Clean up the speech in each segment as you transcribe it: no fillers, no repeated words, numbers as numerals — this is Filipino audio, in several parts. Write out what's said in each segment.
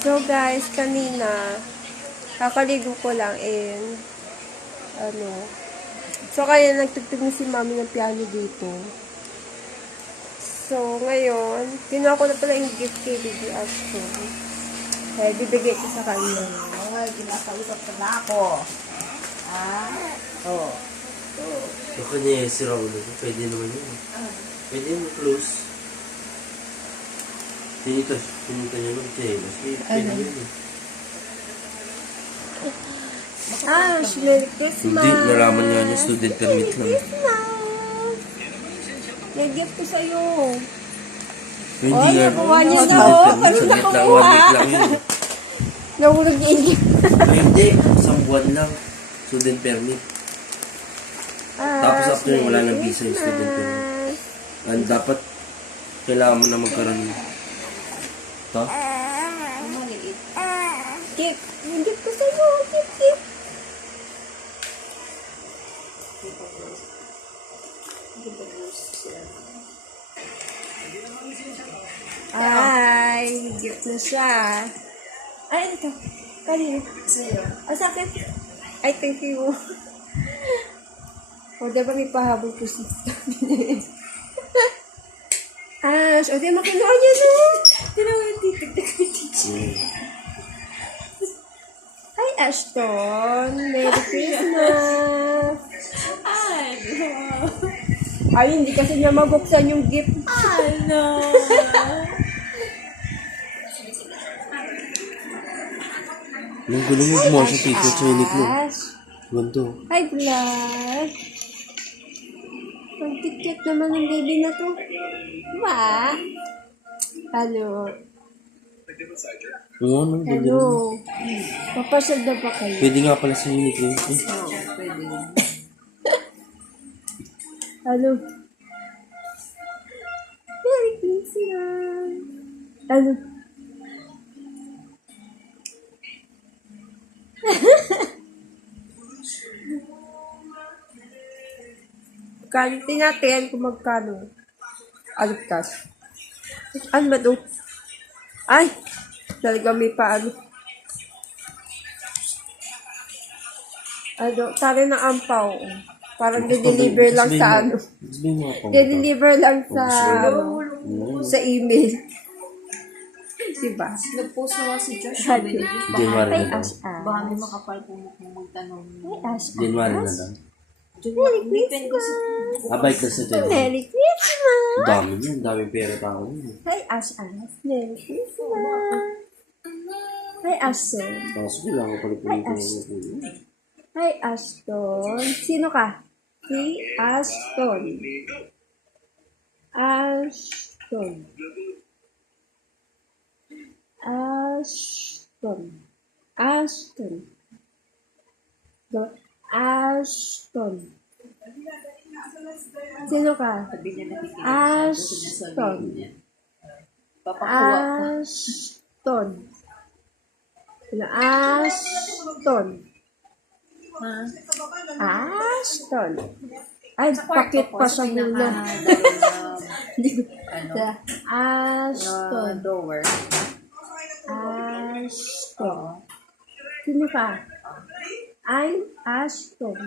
So guys, kanina, kakaligo ko lang and, so kaya nagtugtog na si mami ng piano dito. So, ngayon, kinuha ko na pala yung gift kay Baby Ashton. Kaya bibigay ko sa kanya. Ay, kinakausap ka na ako. Oo. Yung kanya si Raulo, pwede naman yun. Pwede mo close. Pinita niya mag-telos. Pwede yun eh. Merry Christmas! Hindi, nalaman nga niya student permit lang. May gift ko sa'yo. Hindi nga. nakuha niya na, Student oh. permit, saglit lang, 1 week lang yun. Nahulog niya yung gift. Ay, hindi, isang buwan lang. Student permit. Tapos after yun, wala nang visa yung student permit. And dapat, kailangan mo na magkaroon. Ito? Maliit. Gift. Yung gift ko sa'yo. Gift. Ay, gift na siya. Ay, ano to? Kanina. Sa'yo. Sa akin. Ay, thank you. O, diba may pahabol ko si o, diba makinuha niya na. Tinawa yung titigdag ni teacher. Hi, Ashton. Merry Christmas. Ay, hindi kasi niya mabuksan yung gift. Yung gulong mo sa teacher training mo. Ash. Ganto. Hi, Vlad. Ang ticket naman ng baby na to. Ma? Hello. Oo, ano? Hello. Papasad na ba kayo? Pwede nga pala sa Uniqlo. Oo, pwede yun. Hello. Merry Christmas. Hello. Kalitin natin kung magkano. Alugkas. Ano ba ito? Ay! Talaga may paano. Tari na ampaw. Parang deliver lang sa ano. Deliver lang sa sa email. Diba? Nag-post na si Josh. Sabi. January Ay, na daw. Baka may makapal kung magtanong. Ay, January na daw. Merry Christmas! Abay ka sa January. Merry Christmas! Dami niya, daming pera tao niya. Hi, Ash. Merry Christmas! Hi, Ashton. Tapos kailangan ko pala pumunta. Hi, Ashton. Sino ka? Si Ashton. Ashton. Ashton. Ashton. Ashton. Sino ka? Sabi niya nakikinig. Ashton. Papakuha ka. Ashton. Ashton. Ha? Ashton. Ay, pakit pa siya muna. Ashton. Drawer. Ashton. Sino ka? I'm Ashton.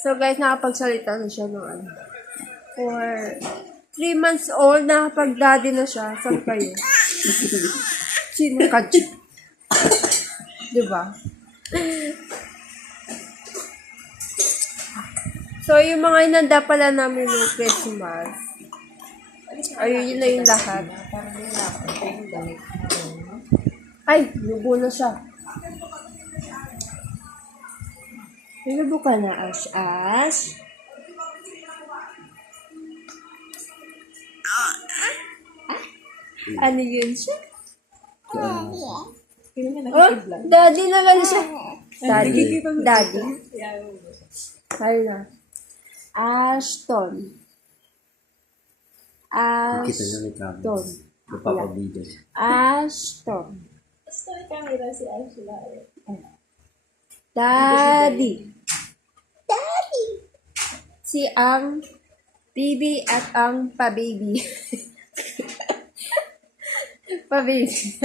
So guys, nakapagsalita na siya noon. For 3 months old, nakapag-daddy na siya. Saan kayo? Sino ka? Diba? So, yung mga inanda pala namin ng Christmas. Ayun, yun na yung lahat. Ay, lubo na siya. Lubo ka na, Ash. Ash? Ano yun siya? Oh, daddy na gano'n siya. Daddy. Ayun na. Ashton. Kita niya may camera. Ashton. Napapabidyo. Ashton. Basta may camera si Ashla. Daddy. Si ang baby at ang pa-baby. Pabili.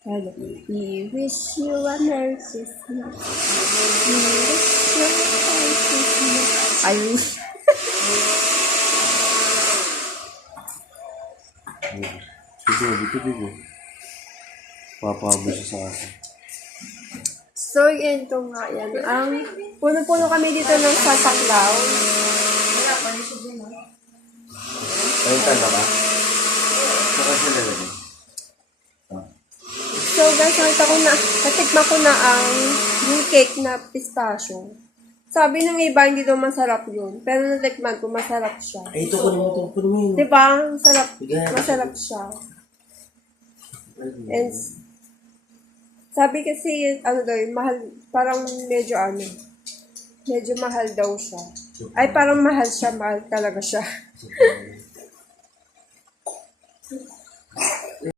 Hello. We wish you a Merry Christmas. We wish you a Merry Christmas. I wish. Ito, bigo. Papabo siya sa akin. So, ito nga yan. Ang puno-puno kami dito ng Santa Claus. Ayun, tanda ka? Saka siya lalagay. So, guys, natikma ko na ang yung cake na pistachio. Sabi ng iba, hindi daw masarap yun. Pero natikman ko, masarap siya. Ay, ito, kunin mo ito. Kunin mo yun. Diba? Masarap, Bigyan. masarap siya. And sabi kasi, ano daw yun, mahal, parang medyo mahal daw siya. Ay, parang mahal siya, mahal talaga siya.